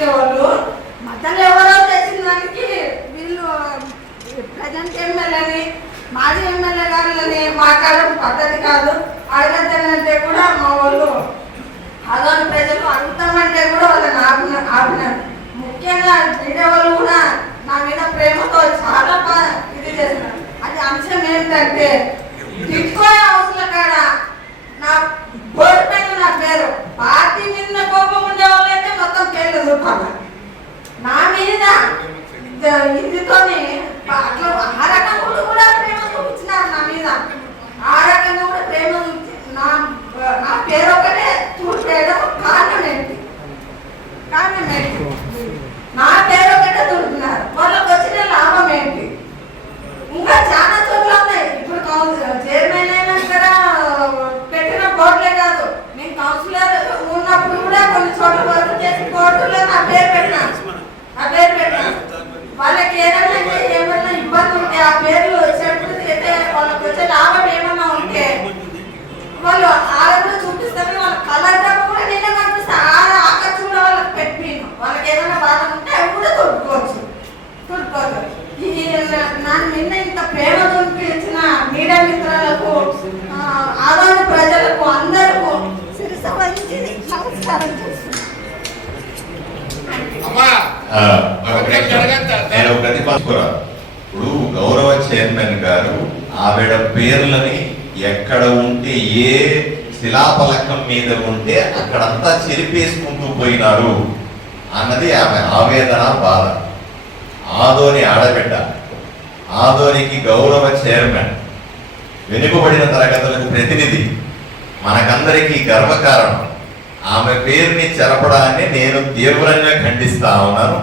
మార్చే వాళ్ళు మధ్యలో ఎవరో తెచ్చిన దానికి వీళ్ళు ప్రజెంట్ ఎమ్మెల్యేని మాజీ ఎమ్మెల్యే గారులని మాట్లాడడం పద్ధతి కాదు. అడగద్దంటే కూడా మా వాళ్ళు అదోని ప్రజలు అడుగుతామంటే కూడా వాళ్ళని ఆపినారు. ముఖ్యంగా మీడియా వాళ్ళు కూడా నా మీద ప్రేమతో చాలా ఇది చేస్తున్నారు. అది అంశం ఏంటంటే టిట్కోయ్ హౌస్ల కాడ నా బోర్డు పైన నా పేరు, పార్టీ మీద కోపం ఉండే వాళ్ళు అయితే మొత్తం పేర్లు చూపాలి. నా మీద ఇదితోని అట్లా ఆ రకంగా కూడా ప్రేమ చూపించినారు నా మీద. ఆ రకంగా కూడా ప్రేమ చూపించి నా పేరు ఒకటే చూడడం కారణం ఏంటి? నా పేరు ఒకటే చూడుతున్నారు. వాళ్ళకి వచ్చిన లాభం ఏంటి? ఇంకా చాలా చోట్ల ఉన్నాయి. ఇప్పుడు చైర్మన్ అయినా కదా పెట్టిన బోర్డులే కాదు, నేను కౌన్సిలర్ ఉన్నప్పుడు కూడా కొన్ని చోట్ల వర్క్ చేసి బోర్డులో నా పేరు పెట్టినా. వాళ్ళకి ఏమైనా ఇబ్బంది ఉంటే ఆ పేర్లు అయితే వాళ్ళకి వచ్చే లాభం ఏమైనా ఉంటే వాళ్ళు ఆడలో చూపిస్తారు. వాళ్ళ కలర్ కూడా నేనే కనిపిస్తా. ఆ ఖర్చు కూడా వాళ్ళకి పెట్టిను. వాళ్ళకి ఏమైనా బాధ ఉంటే అవి కూడా తొడుకోవచ్చు. నా నిన్న ఇంత ప్రేమ చూపించిన మీడియా మిత్రులకు, ఆదరణ ప్రజలకు అందరికీ శిరస వహించి నమస్కారం చేస్తున్నాను. నేను ప్రతిపాదన ఇప్పుడు గౌరవ చైర్మన్ గారు ఆవిడ పేర్లని ఎక్కడ ఉంటే ఏ శిలాఫలకం మీద ఉంటే అక్కడంతా చెరిపేసుకుంటూ పోయినారు అన్నది ఆమె ఆవేదన, బాధ. ఆదోని ఆడబిడ్డ, ఆదోనికి గౌరవ చైర్మన్, వెనుకబడిన తరగతులకు ప్రతినిధి, మనకందరికీ గర్వకారణం. ఆమె పేరుని చెరపడాన్ని నేను తీవ్రంగా ఖండిస్తా ఉన్నాను.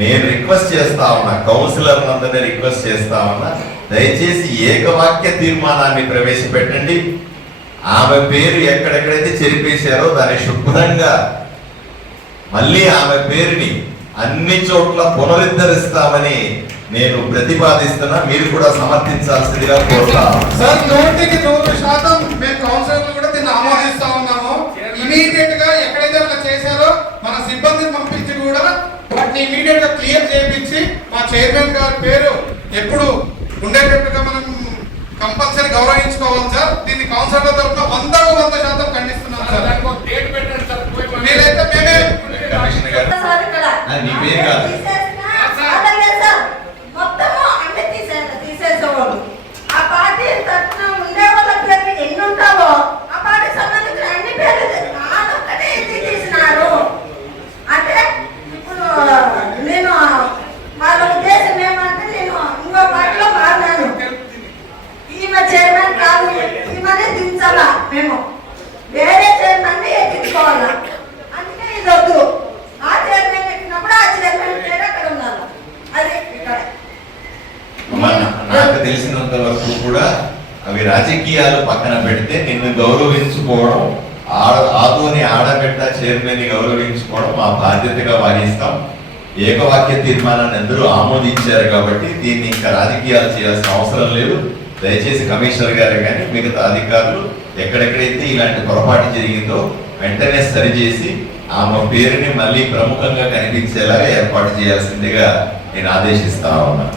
నేను రిక్వెస్ట్ చేస్తా ఉన్నా, కౌన్సిలర్ అందరినీ రిక్వెస్ట్ చేస్తా ఉన్నా, దయచేసి ఏకవాక్య తీర్మానాన్ని ప్రవేశపెట్టండి. ఆమె పేరు ఎక్కడెక్కడైతే చెరిపేశారో దాన్ని శుభ్రంగా మళ్ళీ ఆమె పేరుని అన్ని చోట్ల పునరుద్ధరిస్తామని నేను ప్రతిపాదిస్తున్నా. మీరు కూడా సమర్థించాల్సిందిగా కోరుతాను. సార్, 100% మేము కౌన్సిలర్లు కూడా దీన్ని ఆమోదిస్తా ఉన్నాము. ఇమీడియట్ గా ఎక్కడైతే అట్లా చేశారో మన సిబ్బందిని పంపించి కూడా వాటిని ఇమీడియట్ గా క్లియర్ చేయించి మా చైర్మన్ గారి పేరు ఎప్పుడు ఉండేటట్టుగా మనం కంపల్సరీ గౌరవించుకోవాలి సార్. దీన్ని కౌన్సిలర్ల తరఫున 100% ఖండిస్తున్నాం సార్. మీరైతే మేమే తీసేసేవాళ్ళు ఆ పార్టీ తరఫున ఉండే వాళ్ళ పేరు ఎన్ని ఉంటావో ఆ పార్టీ సంబంధించిన అన్ని పేర్లు నాదొక్కటే ఎత్తి తీసినారు. అంటే ఇప్పుడు నేను వాళ్ళ ఉద్దేశం ఏమంటే నేను ఇంకో పార్టీలో మారినాను. ఈమె చైర్మన్ కాదు, ఈమెనే దించాలా, మేము వేరే చైర్మన్ ఎక్కించుకోవాలా. అందుకే ఇది వద్దు. ఆ చైర్మన్ ఎక్కినప్పుడు ఆ చైర్మన్ పేరు అక్కడ ఉండాలి. అది ఇక్కడ నాకు తెలిసినంత వరకు కూడా అవి రాజకీయాలు పక్కన పెడితే నిన్ను గౌరవించుకోవడం, ఆదోని ఆడబిడ్డ చైర్మన్ ని గౌరవించుకోవడం మా బాధ్యతగా వహిస్తాం. ఏకవాక్య తీర్మానాన్ని అందరూ ఆమోదించారు కాబట్టి దీన్ని ఇంకా రాజకీయాలు చేయాల్సిన అవసరం లేదు. దయచేసి కమిషనర్ గారు కానీ మిగతా అధికారులు ఎక్కడెక్కడైతే ఇలాంటి పొరపాటు జరిగిందో వెంటనే సరిచేసి ఆమె పేరుని మళ్ళీ ప్రముఖంగా కనిపించేలాగా ఏర్పాటు చేయాల్సిందిగా నేను ఆదేశిస్తా ఉన్నాను.